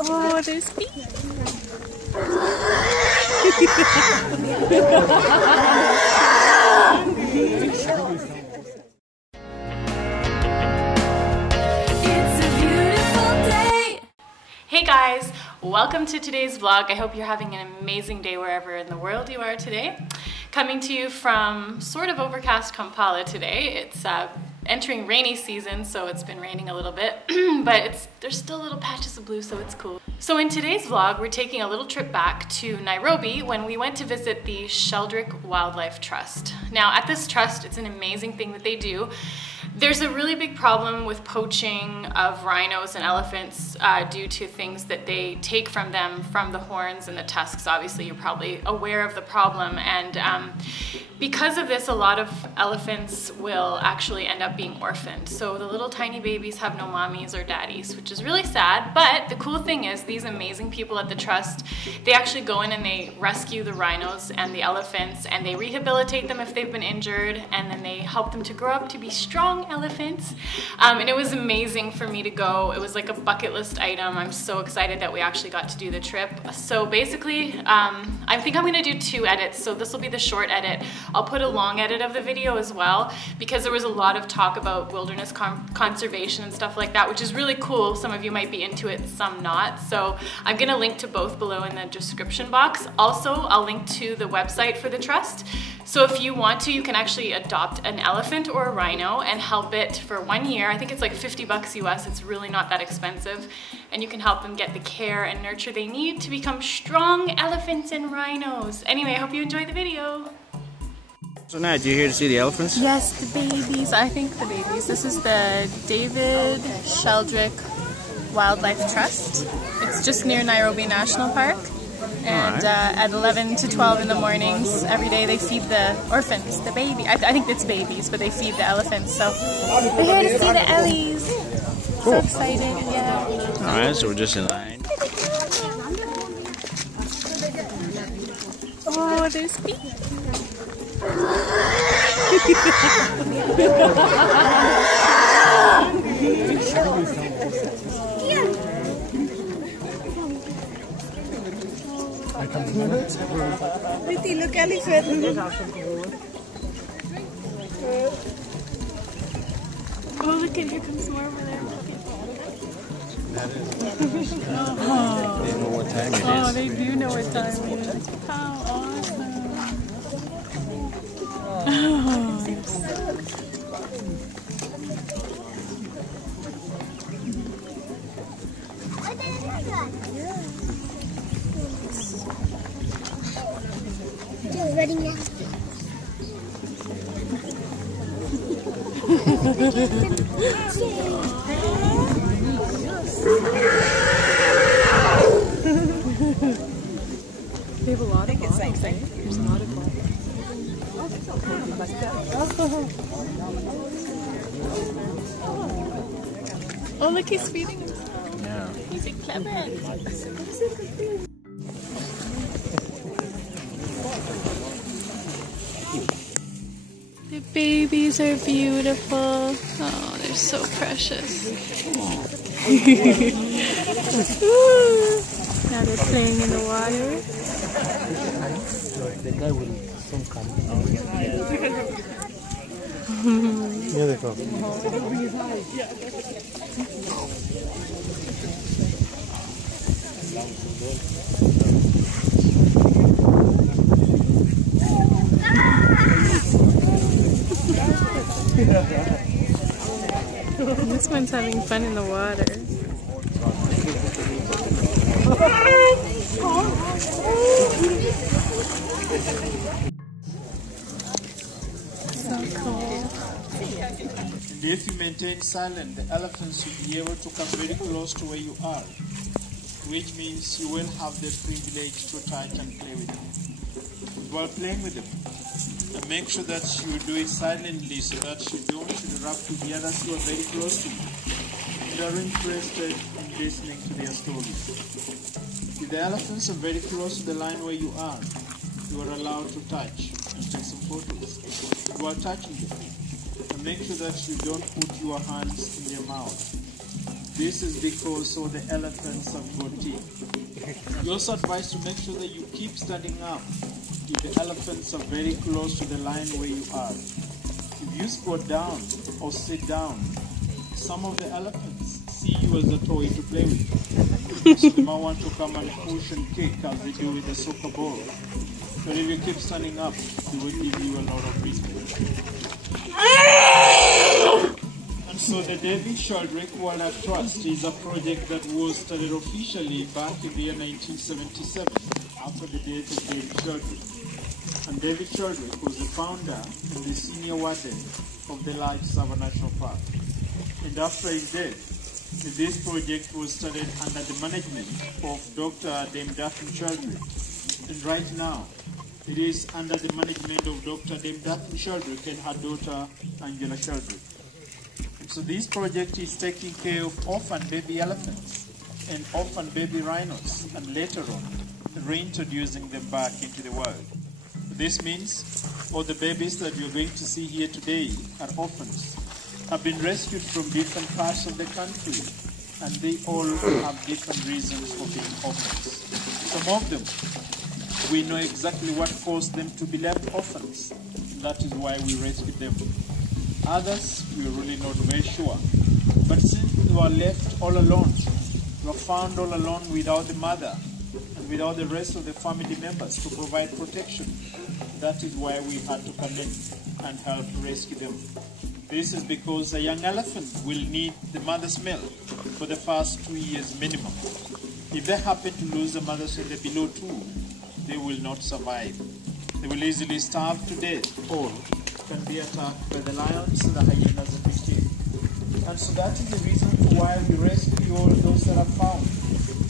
Oh, there's feet. Hey guys, welcome to today's vlog. I hope you're having an amazing day wherever in the world you are today. Coming to you from sort of overcast Kampala today. It's entering rainy season, so it's been raining a little bit, but there's still little patches of blue, so it's cool. So in today's vlog, we're taking a little trip back to Nairobi when we went to visit the Sheldrick Wildlife Trust. Now at this trust, it's an amazing thing that they do. There's a really big problem with poaching of rhinos and elephants due to things that they take from them, from the horns and the tusks. Obviously, you're probably aware of the problem. And because of this, a lot of elephants will actually end up being orphaned. So the little tiny babies have no mommies or daddies, which is really sad. But the cool thing is these amazing people at the trust, they actually go in and they rescue the rhinos and the elephants, and they rehabilitate them if they've been injured, and then they help them to grow up to be strong elephants. And it was amazing for me to go. It was like a bucket list item. I'm so excited that we actually got to do the trip. So basically, I think I'm gonna do 2 edits. So this will be the short edit. I'll put a long edit of the video as well, because there was a lot of talk about wilderness conservation and stuff like that, which is really cool. Some of you might be into it, some not. So I'm gonna link to both below in the description box. Also, I'll link to the website for the trust. So if you want to, you can actually adopt an elephant or a rhino and help it for 1 year. I think it's like 50 bucks US. It's really not that expensive. And you can help them get the care and nurture they need to become strong elephants and rhinos. Anyway, I hope you enjoy the video. So Nat, you here to see the elephants? Yes, the babies. I think the babies. This is the David Sheldrick Wildlife Trust. It's just near Nairobi National Park. And at 11 to 12 in the mornings, every day they feed the orphans, the baby. I think it's babies, but they feed the elephants. So we're here to see the Ellies. Cool. So excited, yeah. Alright, so we're just in line. Oh, there's feet. Look elephant. Oh, look at, here comes more over there. They know what time it is. Oh, they do know what time it is. How awesome. Ready now. They have a lot of bottles, eh? There's a lot of bottles. Oh, look, he's feeding himself. Yeah. He's a clever. The babies are beautiful. Oh, they're so precious. Now they're playing in the water. The guy will soon come. Here they go. This one's having fun in the water. So cool. And if you maintain silence, the elephants will be able to come very close to where you are, which means you will have the privilege to touch and play with them. While playing with them, and make sure that you do it silently so that you don't interrupt with the others who are very close to you and are interested in listening to their stories. If the elephants are very close to the line where you are allowed to touch and take some photos while touching them. And make sure that you don't put your hands in their mouth. This is because all the elephants have got teeth. You're also advised to make sure that you keep standing up if the elephants are very close to the line where you are. If you squat down or sit down, some of the elephants see you as a toy to play with. So they might want to come and push and kick as they do with the soccer ball. But if you keep standing up, they will give you a lot of respect. And so the David Sheldrick Wildlife Trust is a project that was started officially back in the year 1977 after the death of David Sheldrick. And David Sheldrick was the founder and the senior warden of the large Savannah National Park. And after his death, this project was started under the management of Dr. David Sheldrick. And right now, it is under the management of Dr. David Sheldrick and her daughter, Angela Sheldrick. And so this project is taking care of orphan baby elephants and orphan baby rhinos, and later on, reintroducing them back into the wild. This means all the babies that you're going to see here today are orphans, have been rescued from different parts of the country, and they all have different reasons for being orphans. Some of them, we know exactly what caused them to be left orphans. That is why we rescued them. Others, we are really not very sure. But since they were left all alone, they were found all alone without the mother and without the rest of the family members to provide protection, that is why we had to come in and help rescue them. This is because a young elephant will need the mother's milk for the first 2 years minimum. If they happen to lose the mother's milk below 2, they will not survive. They will easily starve to death or can be attacked by the lions, the hyenas, and the sheep. And so that is the reason why we rescue all those that are found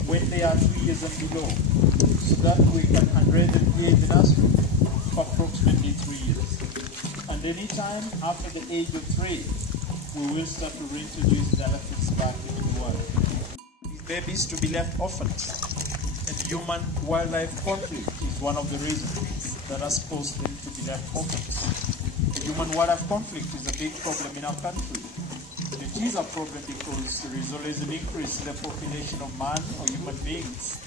when they are 2 years and below, so that we can unravel them here in the nursery for approximately 3 years. And any time after the age of 3, we will start to reintroduce the elephants back into the wild. These babies to be left orphans, and human-wildlife conflict is one of the reasons that has caused them to be left orphans. Human-wildlife conflict is a big problem in our country. It is a problem because there is always an increase in the population of man or human beings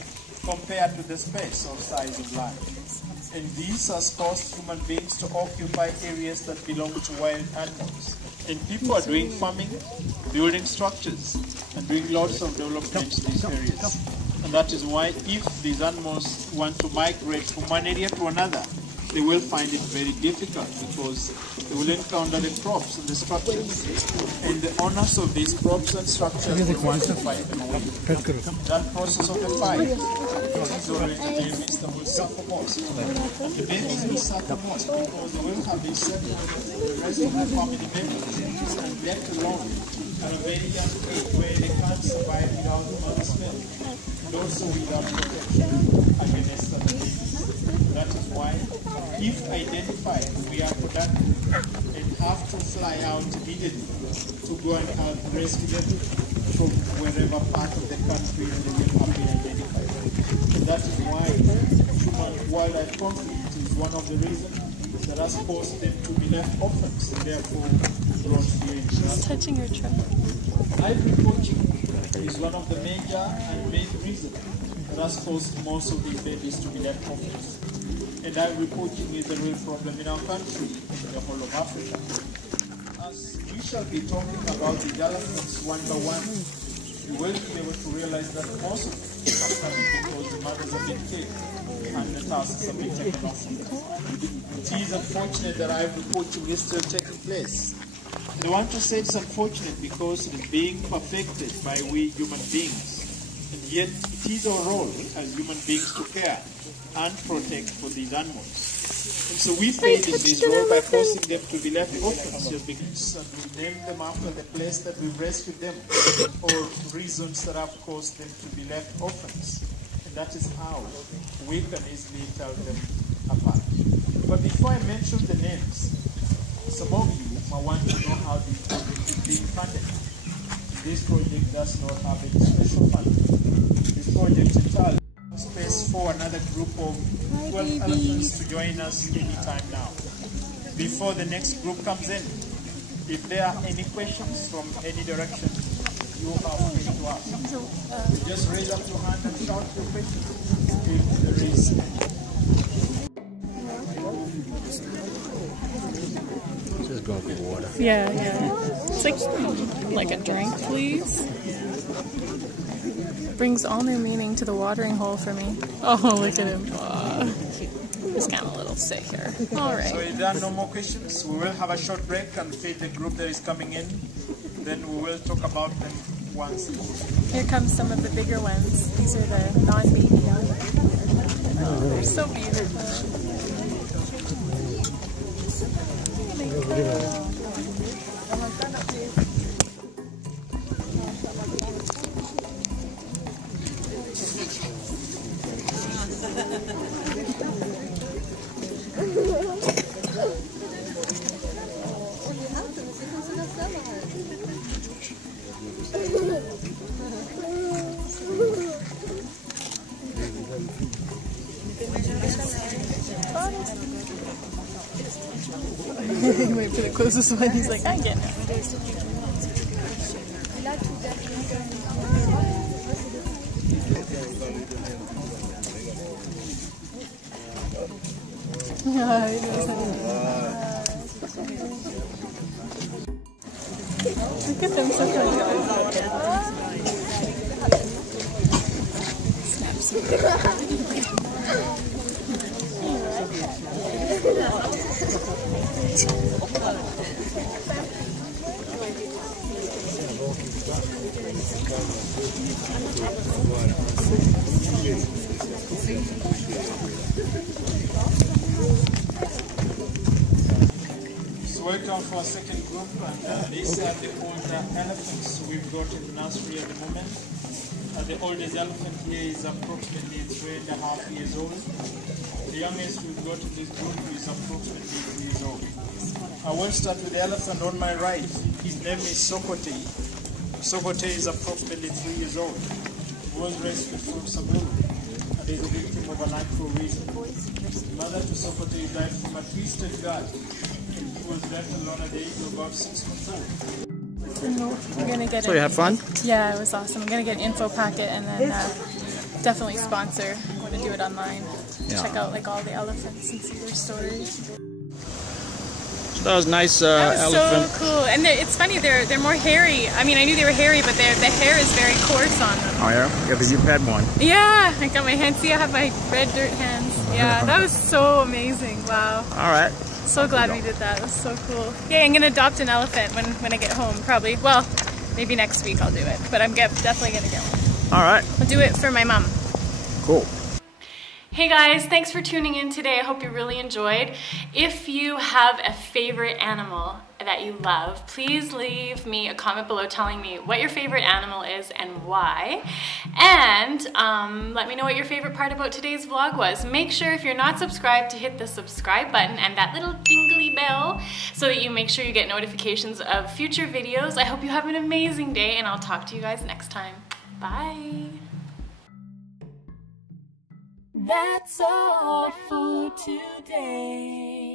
compared to the space or size of land. And this has caused human beings to occupy areas that belong to wild animals. And people are doing farming, building structures, and doing lots of development in these areas. And that is why if these animals want to migrate from one area to another, they will find it very difficult because they will encounter the crops and the structures. And the owners of these crops and structures will want to fight them away. That process of the fight is always the babies that will suffer most. The babies will suffer most because they will have been separated from the rest of their family members and left alone at a very young age where they can't survive without the mother's milk and also without protection against other babies. That is why, if identified, we are productive and have to fly out immediately to go and help rescue them from wherever part of the country they will have been identified. And that is why human-wildlife conflict is one of the reasons that has caused them to be left orphans and therefore brought here in She's touching your trunk. Ivory poaching is one of the major and main reasons that has caused most of these babies to be left orphans. And ivory poaching is a real problem in our country, in the whole of Africa. As we shall be talking about the elephants one by one, you will be able to realize that most of them are coming because the mothers have been killed and the tusks have been taken off from them. It is unfortunate that ivory poaching is still taking place. And I want to say it's unfortunate because it is being perfected by we human beings. And yet it is our role as human beings to care and protect for these animals. And so we failed in this role by forcing them to be left orphans and we name them after the place that we rescued them or reasons that have caused them to be left orphans. And that is how we can easily tell them apart. But before I mention the names, some of you might want to know how this project is being funded. This project does not have any special funding. This project entirely space for another group of 12 elephants to join us anytime now. Before the next group comes in, if there are any questions from any direction, you are free to ask. Just raise up your hand and shout your question if there is any. Just drink water. Yeah, yeah. It's like a drink, please. Brings all new meaning to the watering hole for me. Oh, look at him. Oh, he's kind of a little sick here. All right. So if there are no more questions, we will have a short break and feed the group that is coming in. Then we will talk about them once. Here comes some of the bigger ones. These are the non-baby young. Oh, they're so beautiful. Wait for the closest one. He's like, I'm getting it. Look at them, so cute. Welcome for a second group, and these are the older elephants we've got in the nursery at the moment. The oldest elephant here is approximately 3.5 years old. The youngest we've got in this group is approximately 2 years old. I will start with the elephant on my right. His name is Sokote. Sokote is approximately 3 years old. He was rescued from Saburu and is a victim of a natural reason. The mother to Sokote died from a twisted gut. He was left alone at the age of about 6 months old. We're gonna get So you had fun? Yeah, it was awesome. I'm gonna get an info packet and then definitely sponsor. I'm gonna do it online. Yeah. Check out like all the elephants and see their stories. So that was nice That was elephant. so cool. And it's funny, they're more hairy. I mean, I knew they were hairy, but the hair is very coarse on them. Oh yeah? Yeah, because you've had one. Yeah, I got my hands. See, I have my red dirt hands. Yeah, that was so amazing. Wow. All right. So glad we did that. It was so cool. Yeah, I'm gonna adopt an elephant when I get home, probably. Well, maybe next week I'll do it, but I'm definitely gonna get one. All right. I'll do it for my mom. Cool. Hey guys, thanks for tuning in today. I hope you really enjoyed. If you have a favorite animal that you love, please leave me a comment below telling me what your favorite animal is and why. And let me know what your favorite part about today's vlog was. Make sure if you're not subscribed to hit the subscribe button and that little dingly bell so that you make sure you get notifications of future videos. I hope you have an amazing day and I'll talk to you guys next time. Bye. That's all for today.